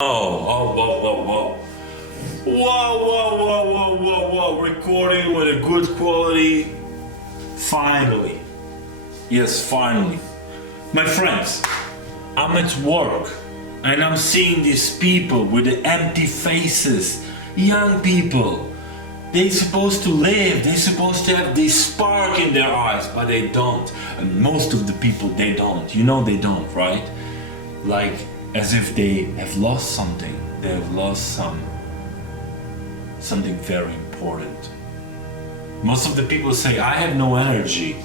Whoa. Whoa. Recording with a good quality. Finally. Yes, finally. My friends, I'm at work and I'm seeing these people with the empty faces. Young people. They're supposed to live, they're supposed to have this spark in their eyes, but they don't. And most of the people, they don't. You know they don't, right? Like, as if they have lost something. They have lost something very important. Most of the people say, I have no energy.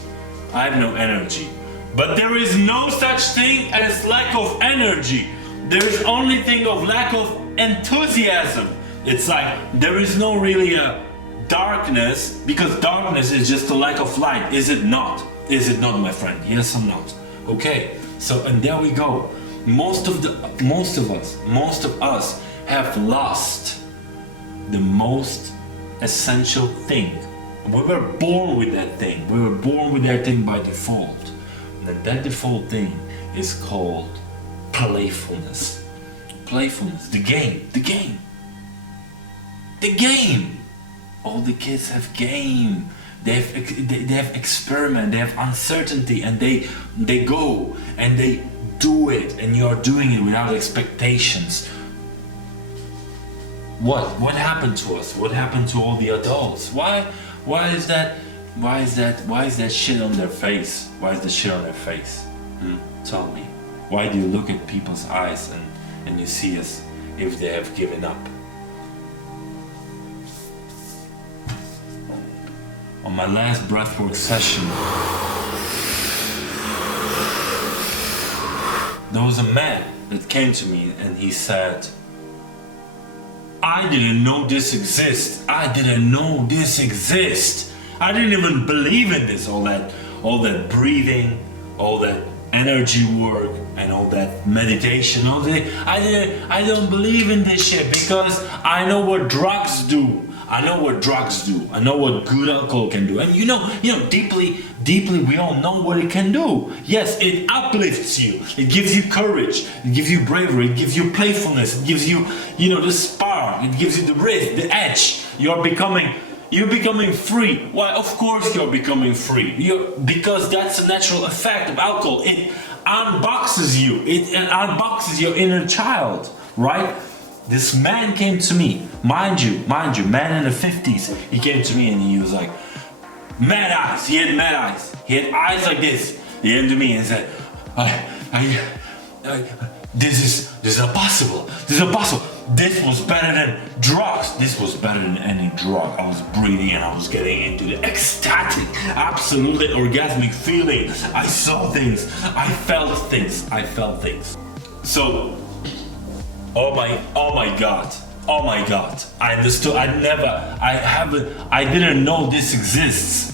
I have no energy. But there is no such thing as lack of energy. There is only thing of lack of enthusiasm. It's like, there is no really a darkness, because darkness is just a lack of light. Is it not? Is it not, my friend? Yes or not? Okay, so, and there we go. Most of us have lost the most essential thing. We were born with that thing. We were born with that thing by default. And that default thing is called playfulness. Playfulness, the game. All the kids have game. They have experiment, they have uncertainty, and they go and they do it, and you are doing it without expectations. What happened to us? What happened to all the adults? Why is that shit on their face? Why is the shit on their face? Tell me. Why do you look at people's eyes and you see as if they have given up? On my last breathwork session, there was a man that came to me and he said, I didn't know this exists. I didn't even believe in this, all that breathing, all that energy work, and all that meditation. I don't believe in this shit because I know what drugs do. I know what good alcohol can do. And you know, deeply, we all know what it can do. Yes, it uplifts you. It gives you courage. It gives you bravery. It gives you playfulness. It gives you, the spark. It gives you the risk, the edge. You're becoming free. Why? Of course you're becoming free. Because that's a natural effect of alcohol. It unboxes you. It unboxes your inner child, right? This man came to me, mind you, man in the 50s. He came to me and he was like, mad eyes. He had mad eyes. He had eyes like this. He came to me and said, this is impossible. This was better than drugs. This was better than any drug. I was breathing and I was getting into the ecstatic, absolutely orgasmic feeling. I saw things. I felt things. So, Oh my God. I understood. I didn't know this exists.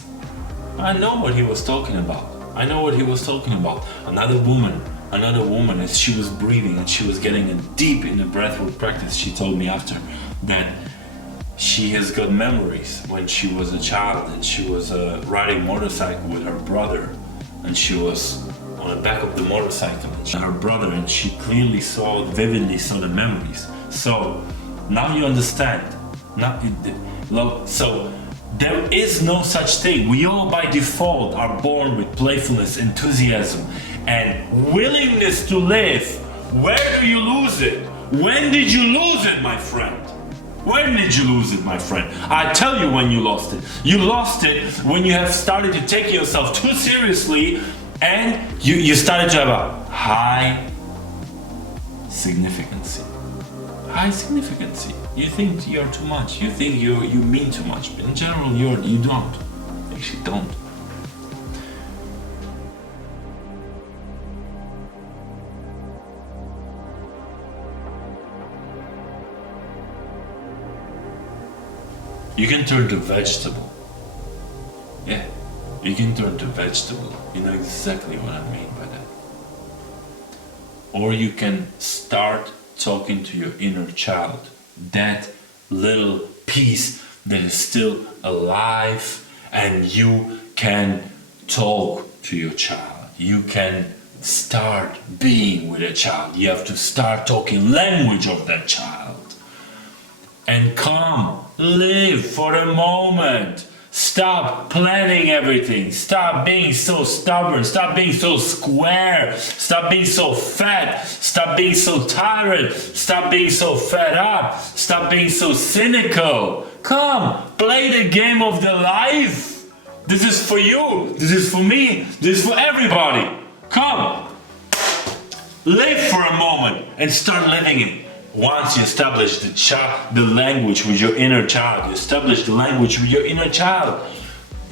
I know what he was talking about. Another woman, as she was breathing and she was getting deep in the breathwork practice, she told me after that she has got memories when she was a child and she was riding motorcycle with her brother, and she was on the back of the motorcycle and her brother, and she vividly saw the memories. So now you understand. So there is no such thing. We all by default are born with playfulness, enthusiasm, and willingness to live. Where do you lose it? When did you lose it, my friend? I tell you when you lost it. You lost it when you have started to take yourself too seriously, and you started to have a high significancy. You think you're too much. You think you mean too much. But in general, you don't. You actually don't. You can turn to vegetable. Yeah. You can turn to vegetable. You know exactly what I mean by that. Or you can start talking to your inner child. That little piece that is still alive, and you can talk to your child. You can start being with a child. You have to start talking language of that child. And come, live for a moment. Stop planning everything. Stop being so stubborn. Stop being so square. Stop being so fat. Stop being so tired. Stop being so fed up. Stop being so cynical. Come, play the game of the life. This is for you. This is for me. This is for everybody. Come, live for a moment and start living it. Once you establish the language with your inner child, you establish the language with your inner child,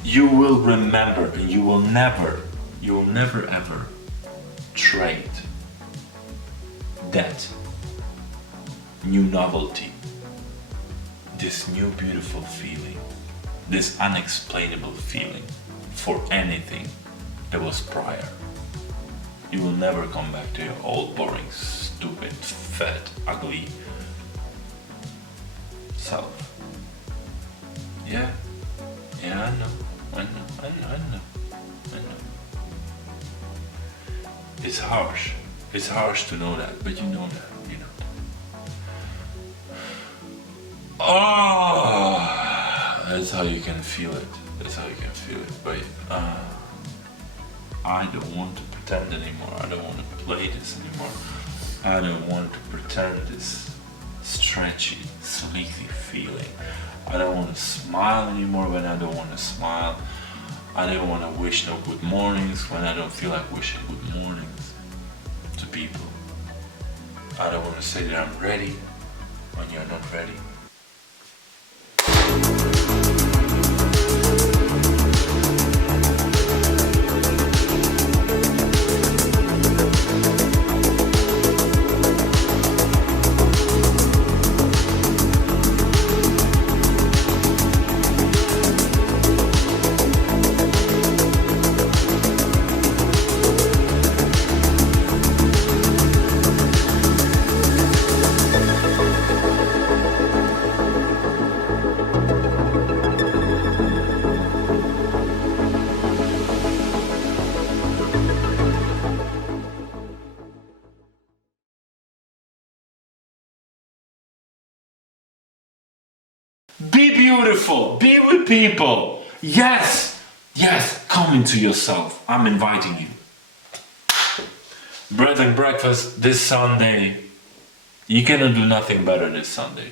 you will remember, and you will never ever trade that new novelty, this new beautiful feeling, this unexplainable feeling for anything that was prior. You will never come back to your old, boring, stupid, fat, ugly self. Yeah, I know. It's harsh. It's harsh to know that, but you know that, Oh, that's how you can feel it. But I don't want to pretend anymore. I don't want to play this anymore. I don't want to pretend this stretchy, sleazy feeling. I don't want to smile anymore when I don't want to smile. I don't want to wish no good mornings when I don't feel like wishing good mornings to people. I don't want to say that I'm ready when you're not ready. Be beautiful, be with people. Yes, come into yourself. I'm inviting you. Bread and breakfast this Sunday. You cannot do nothing better this Sunday.